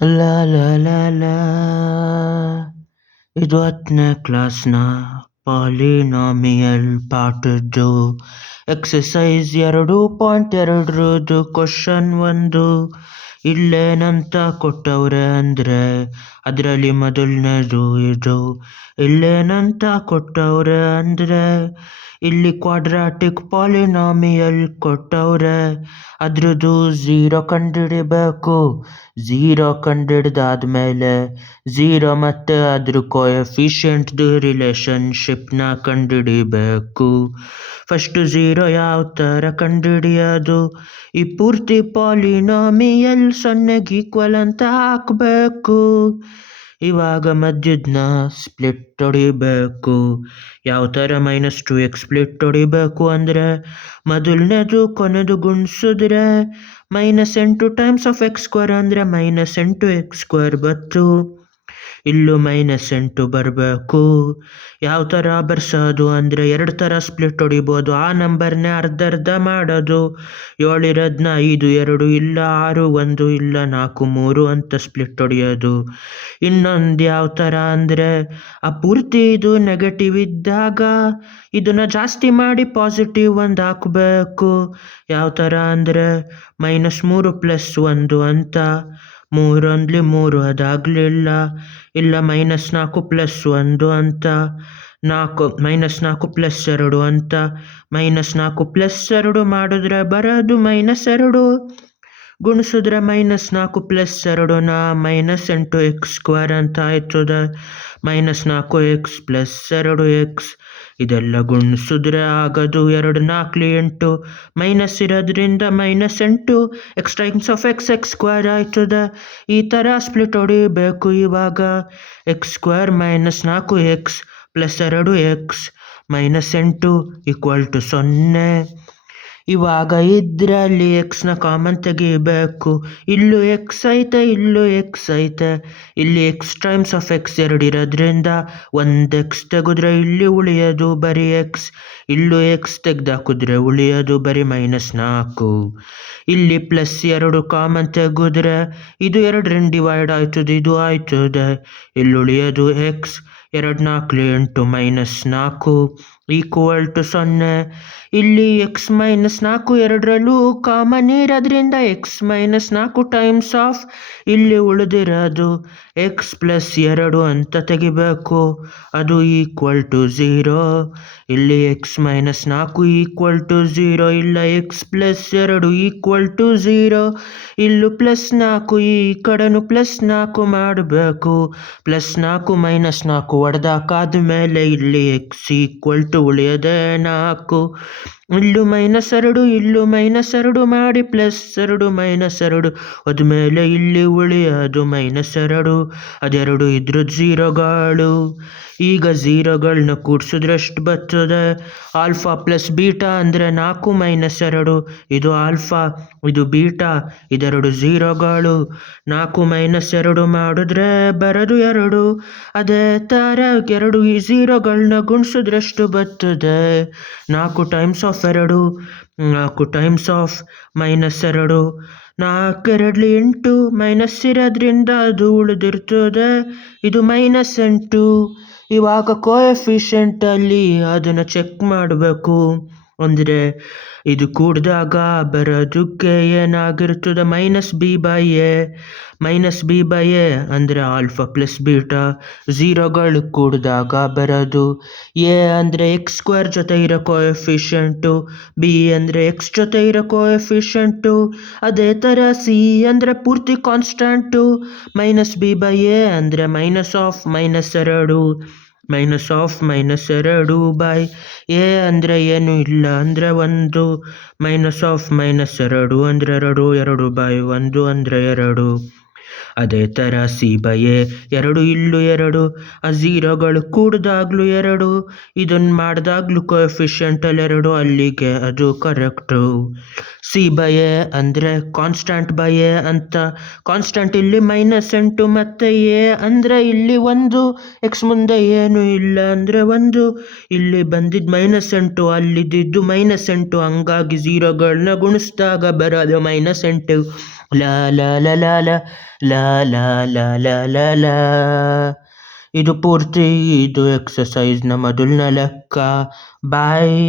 ಲಾ ಲಾ ಲಾ ಲಾ. ಇದು 10ನೇ ಕ್ಲಾಸ್ನ polynomial ಪಾಠದ್ದು exercise 2.2 question 1. ಇಲ್ಲೇನಂತ ಕೊಟ್ಟವ್ರೆ ಅಂದರೆ ಅದರಲ್ಲಿ ಮೊದಲನೇದು ಇದು. ಇಲ್ಲೇನಂತ ಕೊಟ್ಟವ್ರೆ ಅಂದರೆ ಇಲ್ಲಿ ಕ್ವಾಡ್ರಾಟಿಕ್ ಪಾಲಿನಾಮಿಯಲ್ ಕೊಟ್ಟವ್ರೆ, ಅದ್ರದ್ದು ಝೀರೋ ಕಂಡುಹಿಡಿಬೇಕು. ಝೀರೋ ಕಂಡುಹಿಡ್ದಾದ್ಮೇಲೆ ಝೀರೋ ಮತ್ತು ಅದ್ರ ಕೋಎಫಿಷಿಯೆಂಟ್ದು ರಿಲೇಷನ್ಶಿಪ್ನ ಕಂಡುಹಿಡಿಬೇಕು. ಫಸ್ಟು ಝೀರೋ ಯಾವ ಥರ ಕಂಡುಹಿಡಿಯೋದು? ಈ ಪೂರ್ತಿ ಪಾಲಿನಾಮಿಯಲ್ 0ಗೆ ಈಕ್ವಲ್ ಅಂತ ಹಾಕಬೇಕು. ಇವಾಗ ಮಧ್ಯದನ್ನ ಸ್ಪ್ಲಿಟ್ ಹೊಡಿಬೇಕು. ಯಾವ ಥರ -2x ಸ್ಪ್ಲಿಟ್ ಹೊಡಿಬೇಕು ಅಂದರೆ ಮೊದಲನೇದು ಕೊನೆದು ಗುಣಿಸಿದ್ರೆ -8 ಟೈಮ್ಸ್ ಆಫ್ x² ಅಂದರೆ -8x² ಬಂತು. ಇಲ್ಲೂ -8 ಬರಬೇಕು. ಯಾವ ಥರ ಬರ್ಸೋದು ಅಂದರೆ 2 ಥರ ಸ್ಪ್ಲಿಟ್ ಹೊಡಿಬೋದು. ಆ ನಂಬರ್ನೇ ಅರ್ಧ ಮಾಡೋದು. 7 ಇರೋದನ್ನ 5 2 ಇಲ್ಲ 6 1 ಇಲ್ಲ 4 3 ಅಂತ ಸ್ಪ್ಲಿಟ್ ಹೊಡಿಯೋದು. ಇನ್ನೊಂದು ಯಾವ ಥರ ಅಂದರೆ ಆ ಪೂರ್ತಿ ಇದು ನೆಗೆಟಿವ್ ಇದ್ದಾಗ ಇದನ್ನು ಜಾಸ್ತಿ ಮಾಡಿ ಪಾಸಿಟಿವ್ ಒಂದು ಹಾಕಬೇಕು. ಯಾವ ಥರ ಅಂದರೆ -3 + 1 ಅಂತ. 3 1 3 ಅದಾಗಲಿಲ್ಲ. ಇಲ್ಲ -4 + 1 ಅಂತ. 4 -4 + 2 ಅಂತ. -4 + 2 ಮಾಡಿದ್ರೆ ಬರೋದು -2. ಗುಣಿಸಿದ್ರೆ -4 + 2ನ -8x² ಅಂತ ಆಯ್ತದೆ. -4x + 2x ಇದೆಲ್ಲ ಗುಣಿಸಿದ್ರೆ ಆಗೋದು 2 4 8. ಮೈನಸ್ ಇರೋದ್ರಿಂದ -8 x ಟೈಮ್ಸ್ ಆಫ್ x² ಆಯ್ತದೆ. ಈ ಥರ ಸ್ಪ್ಲಿಟ್ ಹೊಡಿಬೇಕು. ಇವಾಗ x² - 4x + 2x -8 = 0. ಇವಾಗ ಇದರಲ್ಲಿ ಎಕ್ಸ್ನ ಕಾಮನ್ ತೆಗಿಬೇಕು. ಇಲ್ಲೂ x ಐತೆ, ಇಲ್ಲೂ x ಐತೆ. ಇಲ್ಲಿ x ಟೈಮ್ಸ್ ಆಫ್ x 2 ಇರೋದ್ರಿಂದ 1x ತೆಗೆದ್ರೆ ಇಲ್ಲಿ ಉಳಿಯೋದು ಬರೀ x. ಇಲ್ಲೂ x ತೆಗೆದಾಕಿದ್ರೆ ಉಳಿಯೋದು ಬರೀ -4. ಇಲ್ಲಿ +2 ಕಾಮನ್ ತೆಗೆದ್ರೆ ಇದು 2 ಡಿವೈಡ್ ಆಯ್ತದೆ, ಇದು ಆಯ್ತದೆ. ಇಲ್ಲಿ ಉಳಿಯೋದು x. 2 4 8 -4 = 0. ಇಲ್ಲಿ x - 4 ಎರಡರಲ್ಲೂ ಕಾಮನ್ ಇರೋದ್ರಿಂದ x - 4 ಟೈಮ್ಸ್ ಆಫ್ ಇಲ್ಲಿ ಉಳಿದಿರೋದು x + 2 ಅಂತ ತೆಗಿಬೇಕು. ಅದು = 0. ಇಲ್ಲಿ x - 4 = 0. ಇಲ್ಲ x + 2 = 0. ಇಲ್ಲೂ +4 ಈ ಕಡೆನೂ +4 ಮಾಡಬೇಕು. +4 - 4 ಹೊಡೆದಾಕಾದ್ಮೇಲೆ ಇಲ್ಲಿ x = ಉಳಿಯೋದೇ 4. ಇಲ್ಲೂ -2 ಇಲ್ಲೂ -2 ಮಾಡಿ +2 -2 ಹೋದ್ಮೇಲೆ ಇಲ್ಲಿ ಉಳಿಯೋದು -2. ಅದೆರಡು ಇದ್ರದ್ದು ಝೀರೋಗಳು. ಈಗ ಝೀರೋಗಳನ್ನ ಕೂಡಿಸಿದ್ರೆ ಎಷ್ಟು ಬರ್ತದೆ? ಆಲ್ಫಾ + ಬೀಟಾ ಅಂದರೆ 4 - 2. ಇದು ಆಲ್ಫಾ, ಇದು ಬೀಟಾ, ಇದೆರಡು ಝೀರೋಗಳು. 4 - 2 ಮಾಡಿದ್ರೆ ಬರೋದು 2. ಅದೇ ಥರ 2 ಈ ಝೀರೋಗಳನ್ನ ಗುಣಿಸಿದ್ರೆ ಎಷ್ಟು ಬರ್ತದೆ? 4 times of 2, 4 times of -2. 4 2 8 minus ಇರೋದ್ರಿಂದ ಅದು ಉಳಿದಿರ್ತದೆ. ಇದು -8. ಇವಾಗ ಕೋಎಫಿಷಿಯೆಂಟಲ್ಲಿ ಅದನ್ನು ಚೆಕ್ ಮಾಡಬೇಕು. ಅಂದರೆ ಇದು ಕೂಡಿದಾಗ ಬರೋದಕ್ಕೆ ಏನಾಗಿರ್ತದೆ? -b/a. -b/a ಅಂದರೆ ಆಲ್ಫಾ + ಬೀಟಾ. ಝೀರೋಗಳು ಕೂಡಿದಾಗ ಬರೋದು a ಅಂದರೆ x² ಜೊತೆ ಇರೋ ಕೋಎಫಿಷಿಯೆಂಟು, b ಅಂದರೆ x ಜೊತೆ ಇರೋ ಕೋಎಫಿಷಿಯೆಂಟು. ಅದೇ ಥರ c ಅಂದರೆ ಪೂರ್ತಿ ಕಾನ್ಸ್ಟಂಟು. -b/a ಅಂದರೆ -2. -2/a ಅಂದರೆ ಏನೂ ಇಲ್ಲ ಅಂದರೆ 1. -2 ಅಂದರೆ 2. 2/1 ಅಂದರೆ 2. ಅದೇ ಥರ c/a 2 ಇಲ್ಲೂ 2. ಆ ಝೀರೋಗಳು ಕೂಡಿದಾಗಲೂ 2. ಇದನ್ನು ಮಾಡಿದಾಗಲೂ ಕೋಎಫಿಷಿಯೆಂಟಲ್ಲಿ 2 ಅಲ್ಲಿಗೆ ಅದು ಕರೆಕ್ಟು. c/a ಅಂದರೆ ಕಾನ್ಸ್ಟಂಟ್/a ಅಂತ. ಕಾನ್ಸ್ಟಂಟ್ ಇಲ್ಲಿ -8 ಮತ್ತು a ಅಂದರೆ ಇಲ್ಲಿ 1. x ಮುಂದೆ ಏನು ಇಲ್ಲ ಅಂದರೆ 1. ಇಲ್ಲಿ ಬಂದಿದ್ದು -8, ಅಲ್ಲಿದ್ದು -8. ಹಂಗಾಗಿ ಝೀರೋಗಳನ್ನ ಗುಣಿಸಿದಾಗ ಬರೋದು -8. ಲಾ ಲಾ ಲಾ ಲಾ ಲಾ ಲಾ ಲಾ ಲಾ ಲಾ ಲಾ ಲಾ. ಇದು ಪೂರ್ತಿ ಇದು ಎಕ್ಸಸೈಸ್ನ ಮೊದಲನ ಲೆಕ್ಕ. ಬಾಯ್.